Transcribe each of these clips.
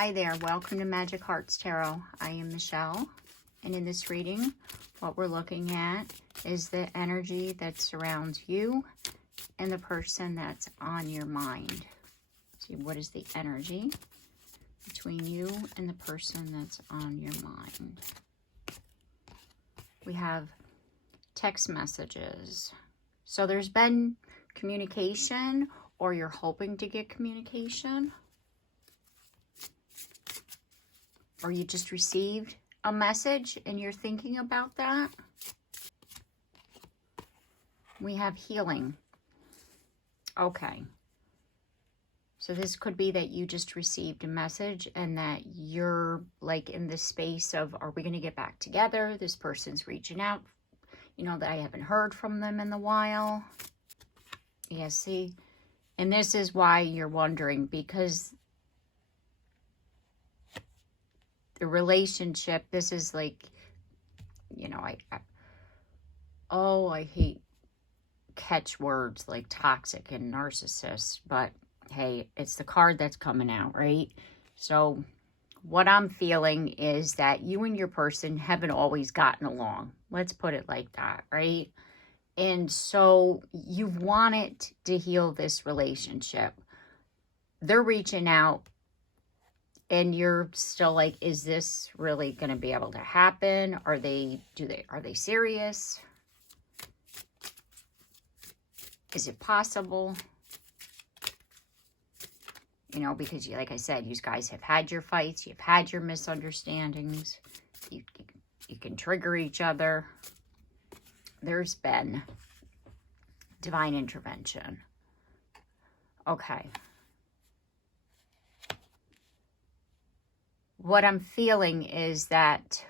Hi there, welcome to Magic Hearts Tarot. I am Michelle, and in this reading, what we're looking at is the energy that surrounds you and the person that's on your mind. See, what is the energy between you and the person that's on your mind? We have text messages. So there's been communication, or you're hoping to get communication. Or you just received a message and you're thinking about that. We have healing. Okay. So this could be that you just received a message and that you're like in the space of, are we going to get back together? This person's reaching out. You know, that I haven't heard from them in a while. Yeah, see? And this is why you're wondering, because the relationship, this is like, you know, I hate catchwords like toxic and narcissist, but hey, it's the card that's coming out, right? So what I'm feeling is that you and your person haven't always gotten along. Let's put it like that, right? And so you've wanted to heal this relationship. They're reaching out. And you're still like, is this really going to be able to happen? Are they serious? Is it possible? You know, because like I said, you guys have had your fights. You've had your misunderstandings. You can trigger each other. There's been divine intervention. Okay. What I'm feeling is that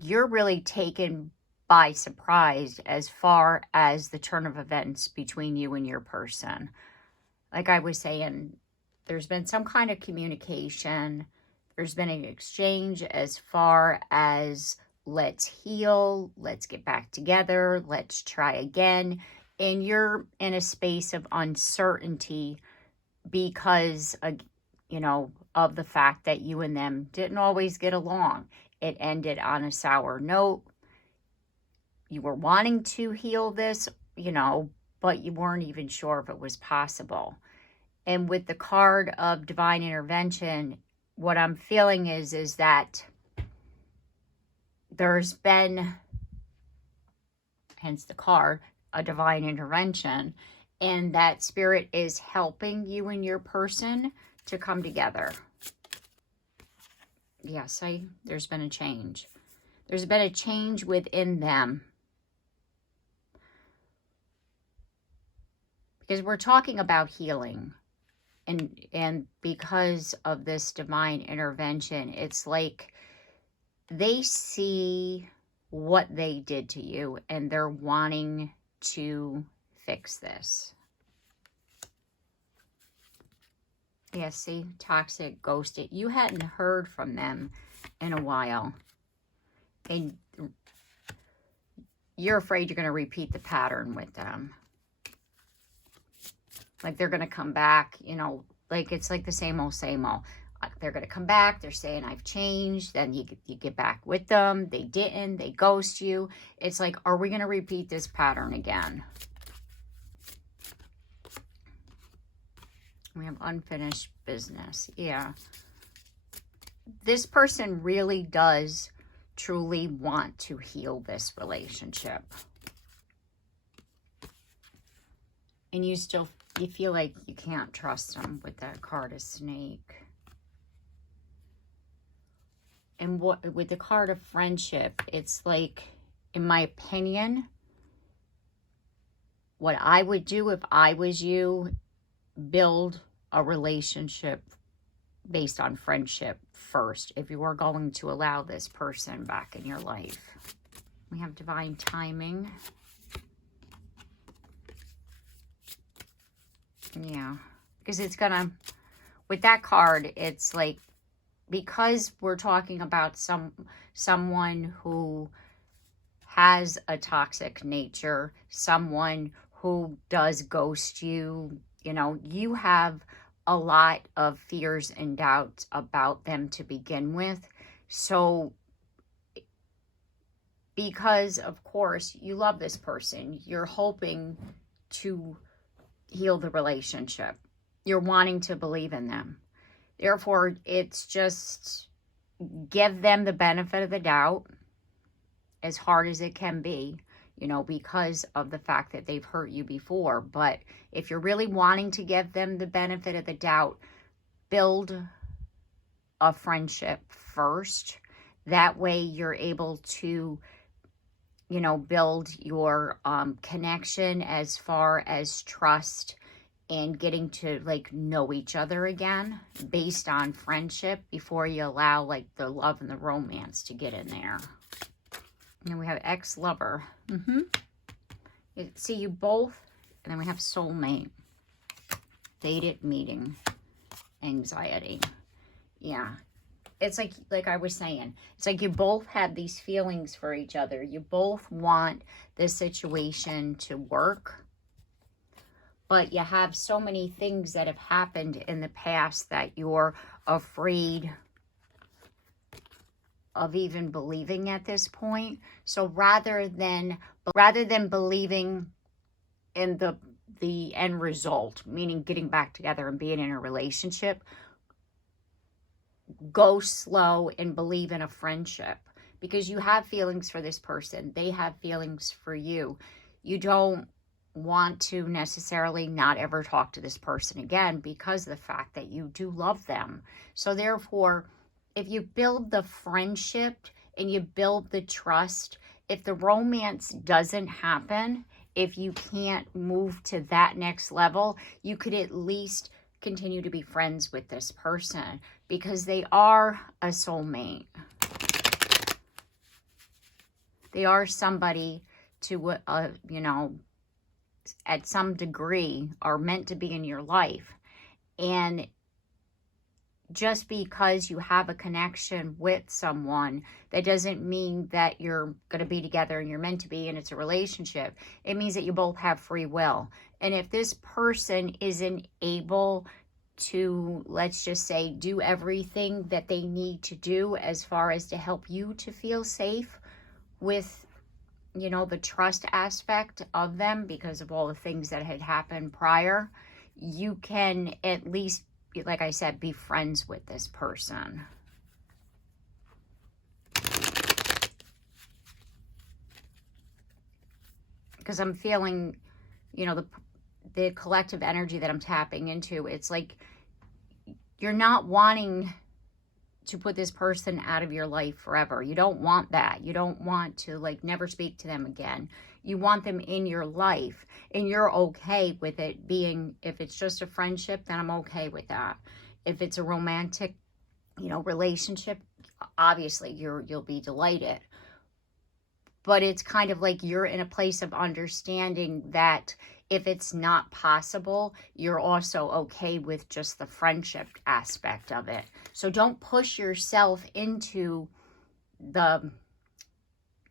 you're really taken by surprise as far as the turn of events between you and your person. Like I was saying, there's been some kind of communication. There's been an exchange as far as let's heal, let's get back together, let's try again. And you're in a space of uncertainty because, you know, of the fact that you and them didn't always get along. It ended on a sour note. You were wanting to heal this, you know, but you weren't even sure if it was possible. And with the card of divine intervention, what I'm feeling is that there's been, hence the card, a divine intervention. And that spirit is helping you and your person to come together. Yes, there's been a change. There's been a change within them. Because we're talking about healing. And because of this divine intervention, it's like they see what they did to you and they're wanting to fix this. Yeah, see, toxic, ghosted. You hadn't heard from them in a while. And you're afraid you're going to repeat the pattern with them. Like they're going to come back, you know, like it's like the same old, same old. They're going to come back. They're saying, I've changed. Then you get back with them. They didn't. They ghost you. It's like, are we going to repeat this pattern again? We have unfinished business. Yeah. This person really does truly want to heal this relationship. And you feel like you can't trust them with that card of snake. And with the card of friendship, it's like, in my opinion, what I would do if I was you, build a relationship based on friendship first if you are going to allow this person back in your life. We have divine timing. Yeah, because it's gonna, with that card, it's like, because we're talking about someone who has a toxic nature, someone who does ghost you, you know, you have a lot of fears and doubts about them to begin with. So because, of course, you love this person, you're hoping to heal the relationship. You're wanting to believe in them. Therefore, it's just give them the benefit of the doubt, as hard as it can be, you know, because of the fact that they've hurt you before. But if you're really wanting to give them the benefit of the doubt, build a friendship first. That way you're able to, you know, build your connection as far as trust and getting to like know each other again based on friendship before you allow like the love and the romance to get in there. And then we have ex-lover. See, you both, and then we have soulmate, dated meeting, anxiety. Yeah. It's like I was saying, it's like you both have these feelings for each other. You both want this situation to work, but you have so many things that have happened in the past that you're afraid of even believing at this point. So rather than believing in the end result, meaning getting back together and being in a relationship, go slow and believe in a friendship, because you have feelings for this person. They have feelings for you. You don't want to necessarily not ever talk to this person again because of the fact that you do love them. So therefore, if you build the friendship and you build the trust, if the romance doesn't happen, if you can't move to that next level, you could at least continue to be friends with this person because they are a soulmate. They are somebody to, you know, at some degree are meant to be in your life. And just because you have a connection with someone, that doesn't mean that you're going to be together and you're meant to be and it's a relationship. It means that you both have free will. And if this person isn't able to, let's just say, do everything that they need to do as far as to help you to feel safe with, you know, the trust aspect of them because of all the things that had happened prior, you can at least, like I said, be friends with this person. Because I'm feeling, you know, the collective energy that I'm tapping into, it's like you're not wanting to put this person out of your life forever. You don't want that. You don't want to like never speak to them again. You want them in your life, and you're okay with it being, if it's just a friendship, then I'm okay with that. If it's a romantic, you know, relationship, obviously you'll be delighted. But it's kind of like you're in a place of understanding that if it's not possible, you're also okay with just the friendship aspect of it. So don't push yourself into the,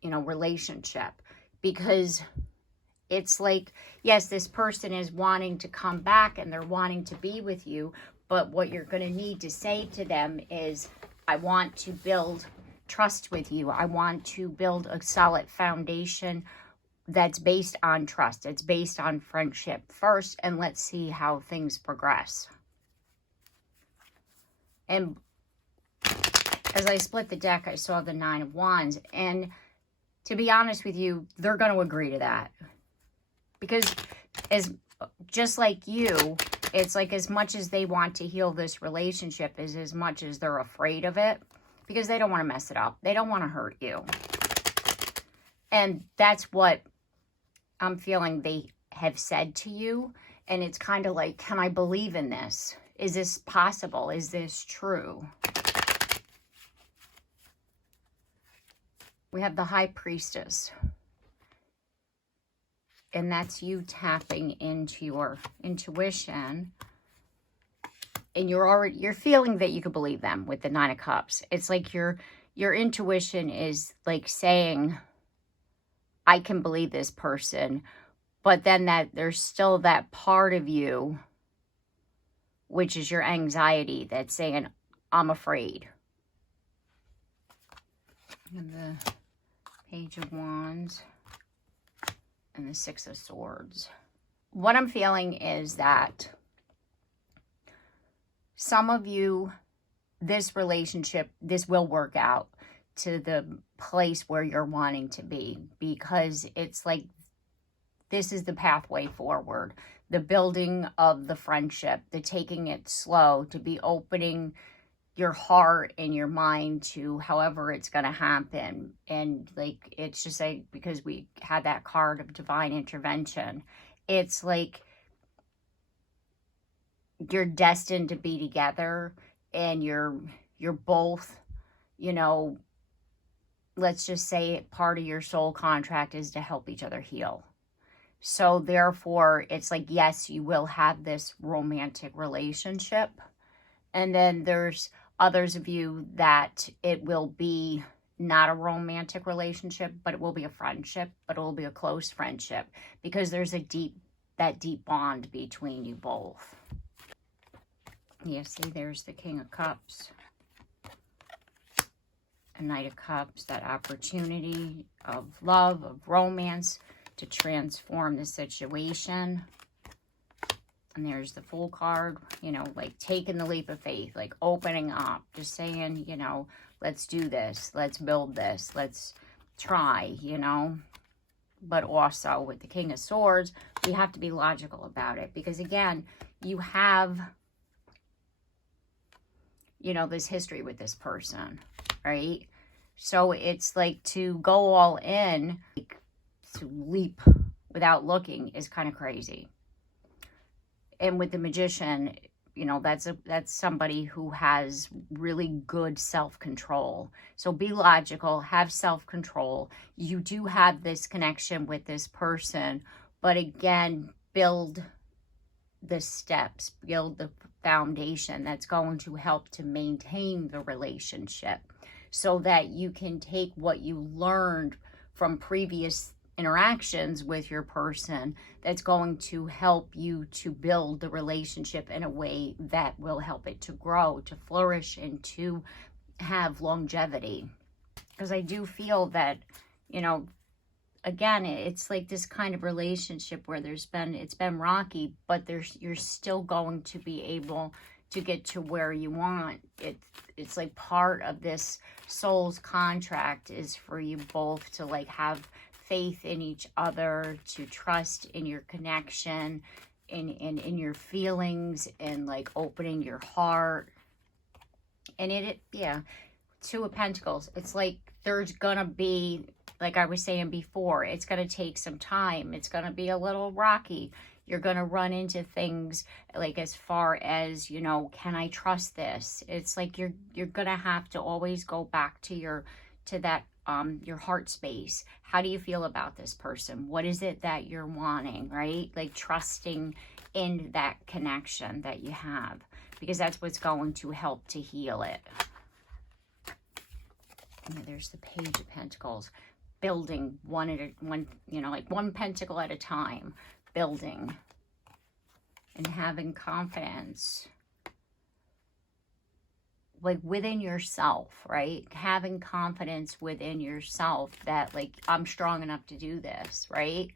you know, relationship, because it's like, yes, this person is wanting to come back and they're wanting to be with you, but what you're going to need to say to them is, I want to build trust with you. I want to build a solid foundation that's based on trust. It's based on friendship first, and let's see how things progress. And as I split the deck, I saw the Nine of Wands, and to be honest with you, they're going to agree to that. Because just like you, it's like as much as they want to heal this relationship is as much as they're afraid of it, because they don't want to mess it up. They don't want to hurt you. And that's what I'm feeling they have said to you. And it's kind of like, can I believe in this? Is this possible? Is this true? We have the High Priestess. And that's you tapping into your intuition. And you're feeling that you could believe them with the Nine of Cups. It's like your intuition is like saying, I can believe this person. But then that there's still that part of you which is your anxiety that's saying, I'm afraid. And the Page of Wands and the Six of Swords. What I'm feeling is that some of you, this relationship, this will work out to the place where you're wanting to be, because it's like this is the pathway forward. The building of the friendship, the taking it slow, to be opening your heart and your mind to however it's going to happen. And like, it's just like, because we had that card of divine intervention, it's like you're destined to be together, and you're both, you know, let's just say part of your soul contract is to help each other heal. So therefore, it's like, yes, you will have this romantic relationship. And then there's others of you that it will be not a romantic relationship, but it will be a friendship, but it will be a close friendship, because there's that deep bond between you both. Yeah, see, there's the King of Cups. A Knight of Cups, that opportunity of love, of romance, to transform the situation. And there's the Fool card, you know, like taking the leap of faith, like opening up, just saying, you know, let's do this, let's build this, let's try, you know. But also with the King of Swords, we have to be logical about it, because again, you have, you know, this history with this person, right? So it's like, to go all in, like, to leap without looking is kind of crazy. And with the Magician, you know, that's somebody who has really good self-control. So be logical, have self-control. You do have this connection with this person, but again, build the steps, build the foundation that's going to help to maintain the relationship, so that you can take what you learned from previous interactions with your person that's going to help you to build the relationship in a way that will help it to grow, to flourish, and to have longevity. Because I do feel that, you know, again, it's like this kind of relationship where it's been rocky, but you're still going to be able to get to where you want. It's like part of this soul's contract is for you both to like have faith in each other, to trust in your connection, in your feelings, and like opening your heart. And yeah, Two of Pentacles, it's like there's gonna be, like I was saying before, it's gonna take some time. It's gonna be a little rocky. You're gonna run into things like, as far as, you know, can I trust this? It's like you're gonna have to always go back to your heart space. How do you feel about this person? What is it that you're wanting, right? Like trusting in that connection that you have, because that's what's going to help to heal it. And there's the Page of Pentacles, building you know, like one pentacle at a time, building and having confidence, like within yourself, right? Having confidence within yourself that like, I'm strong enough to do this, right?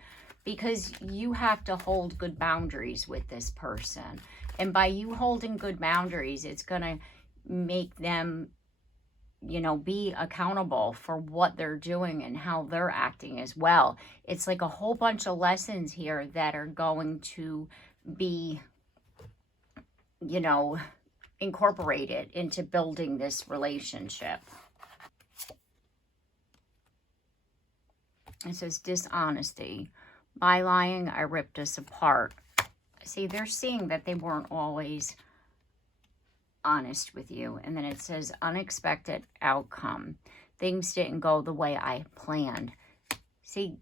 Because you have to hold good boundaries with this person. And by you holding good boundaries, it's going to make them, you know, be accountable for what they're doing and how they're acting as well. It's like a whole bunch of lessons here that are going to be, you know, incorporated into building this relationship. It says dishonesty. By lying, I ripped us apart. See, they're seeing that they weren't always honest with you. And then it says unexpected outcome. Things didn't go the way I planned. See,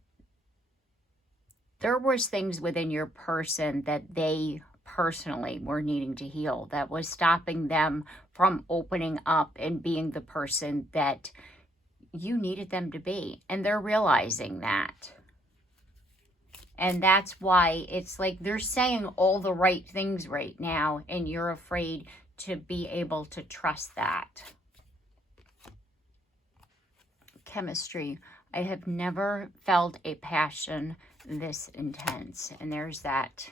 there was things within your person that they personally were needing to heal, that was stopping them from opening up and being the person that you needed them to be. And they're realizing that. And that's why it's like they're saying all the right things right now, and you're afraid to be able to trust that. Chemistry. I have never felt a passion this intense. And there's that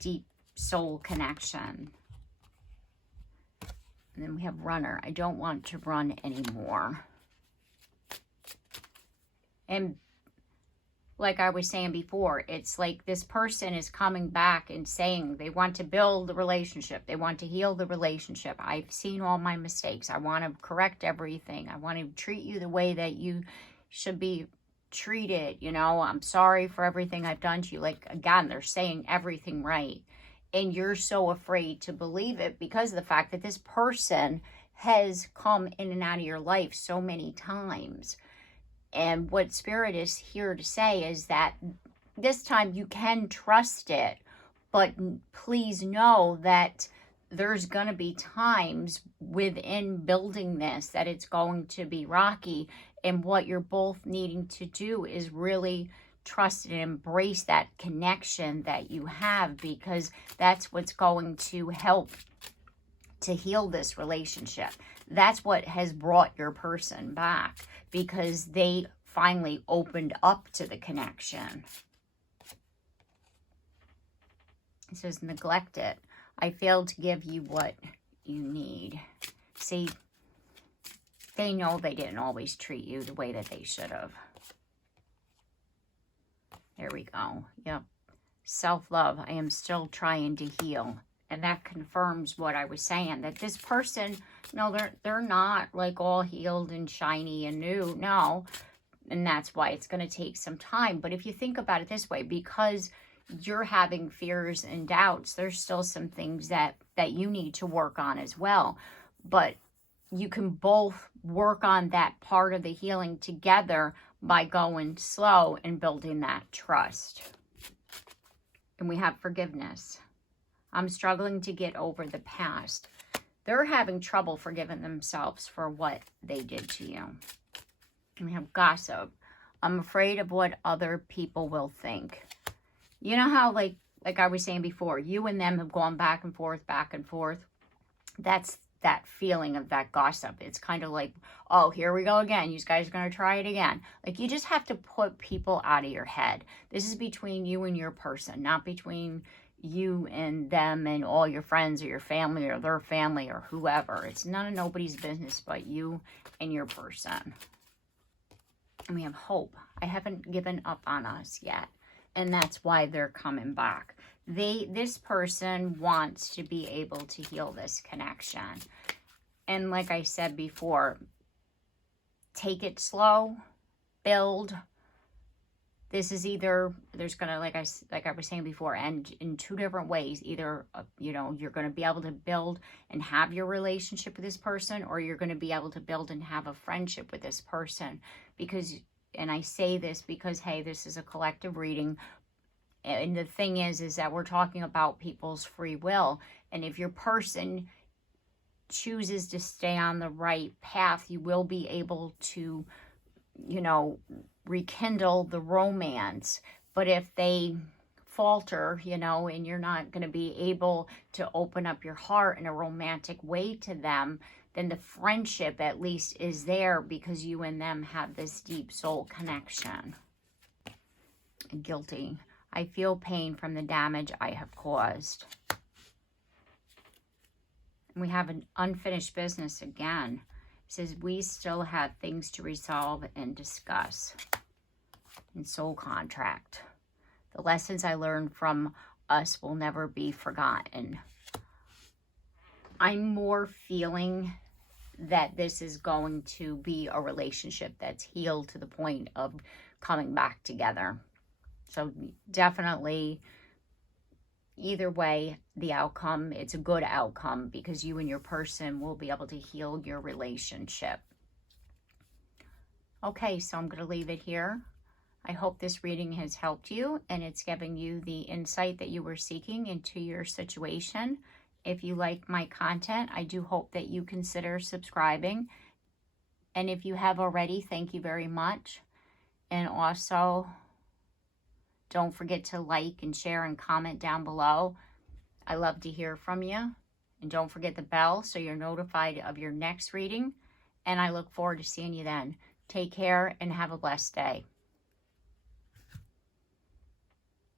deep soul connection. And then we have runner. I don't want to run anymore. And like I was saying before, it's like this person is coming back and saying they want to build the relationship. They want to heal the relationship. I've seen all my mistakes. I want to correct everything. I want to treat you the way that you should be treated. You know, I'm sorry for everything I've done to you. Like, again, they're saying everything right. And you're so afraid to believe it because of the fact that this person has come in and out of your life so many times. And what Spirit is here to say is that this time you can trust it, but please know that there's going to be times within building this that it's going to be rocky. And what you're both needing to do is really trust and embrace that connection that you have, because that's what's going to help to heal this relationship. That's what has brought your person back, because they finally opened up to the connection. It says, neglect it. I failed to give you what you need. See, they know they didn't always treat you the way that they should have. There we go. Yep. Self-love. I am still trying to heal. And that confirms what I was saying, that this person, no, they're not like all healed and shiny and new. No. And that's why it's going to take some time. But if you think about it this way, because you're having fears and doubts, there's still some things that you need to work on as well. But you can both work on that part of the healing together by going slow and building that trust. And we have forgiveness. I'm struggling to get over the past. They're having trouble forgiving themselves for what they did to you. And we have gossip. I'm afraid of what other people will think. You know how, like I was saying before, you and them have gone back and forth, back and forth. That's that feeling of that gossip. It's kind of like, oh, here we go again. You guys are going to try it again. Like, you just have to put people out of your head. This is between you and your person, not between you and them and all your friends or your family or their family or whoever. It's none of nobody's business but you and your person. And we have hope. I haven't given up on us yet. And that's why they're coming back. This person wants to be able to heal this connection. And like I said before, take it slow, build. This is either, there's going to, like I was saying before, end in two different ways. Either, you know, you're going to be able to build and have your relationship with this person, or you're going to be able to build and have a friendship with this person. Because, and I say this because, hey, this is a collective reading. And the thing is that we're talking about people's free will. And if your person chooses to stay on the right path, you will be able to, you know, rekindle the romance. But if they falter, you know, and you're not going to be able to open up your heart in a romantic way to them, then the friendship at least is there, because you and them have this deep soul connection. Guilty. I feel pain from the damage I have caused. And we have an unfinished business again. It says, we still have things to resolve and discuss. And soul contract. The lessons I learned from us will never be forgotten. I'm more feeling that this is going to be a relationship that's healed to the point of coming back together. So definitely, either way, the outcome, it's a good outcome, because you and your person will be able to heal your relationship. Okay, so I'm going to leave it here. I hope this reading has helped you and it's given you the insight that you were seeking into your situation. If you like my content, I do hope that you consider subscribing. And if you have already, thank you very much. And also, Don't forget to like and share and comment down below. I love to hear from you. And don't forget the bell so you're notified of your next reading. And I look forward to seeing you then. Take care and have a blessed day.